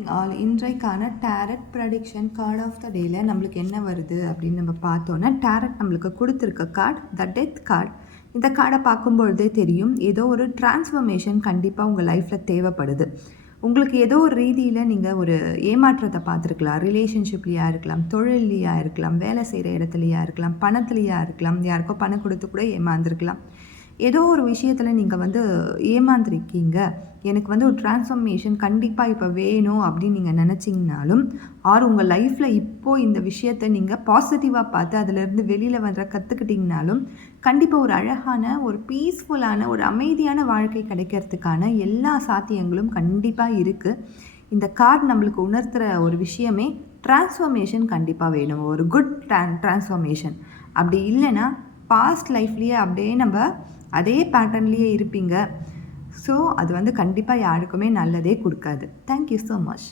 இன்றைக்கான tarot prediction card of the டேல நம்மளுக்கு என்ன வருது அப்படின்னு நம்ம பார்த்தோன்னா, டேரட் நம்மளுக்கு கொடுத்துருக்க கார்டு த டெத் கார்டு. இந்த கார்டை பார்க்கும்பொழுதே தெரியும், ஏதோ ஒரு டிரான்ஸ்ஃபர்மேஷன் கண்டிப்பாக உங்கள் லைஃப்பில் தேவைப்படுது. உங்களுக்கு ஏதோ ஒரு ரீதியில் நீங்கள் ஒரு ஏமாற்றத்தை பார்த்துருக்கலாம். ரிலேஷன்ஷிப்லேயா இருக்கலாம், தொழிலையா இருக்கலாம், வேலை செய்கிற இடத்துலையா இருக்கலாம், பணத்துலையா இருக்கலாம், யாருக்கோ பணம் கொடுத்து கூட ஏமாந்துருக்கலாம். ஏதோ ஒரு விஷயத்தில் நீங்கள் ஏமாந்துருக்கீங்க. எனக்கு ஒரு டிரான்ஸ்ஃபர்மேஷன் கண்டிப்பாக இப்போ வேணும் அப்படின்னு நீங்கள் நினச்சிங்கனாலும், உங்கள் லைஃப்பில் இப்போது இந்த விஷயத்தை நீங்கள் பாசிட்டிவாக பார்த்து அதிலேருந்து வெளியில் வர கற்றுக்கிட்டிங்கனாலும், கண்டிப்பாக ஒரு அழகான, ஒரு பீஸ்ஃபுல்லான, ஒரு அமைதியான வாழ்க்கை கிடைக்கிறதுக்கான எல்லா சாத்தியங்களும் கண்டிப்பாக இருக்குது. இந்த கார்டு நம்மளுக்கு உணர்த்துகிற ஒரு விஷயமே டிரான்ஸ்ஃபர்மேஷன் கண்டிப்பாக வேணும். ஒரு குட் டிரான்ஸ்ஃபர்மேஷன். அப்படி இல்லைன்னா பாஸ்ட் லைஃப்லேயே அப்படியே நம்ம அதே பேட்டர்ன்லேயே இருப்பீங்க. ஸோ அது கண்டிப்பாக யாருக்குமே நல்லதே கொடுக்காது. Thank you so much.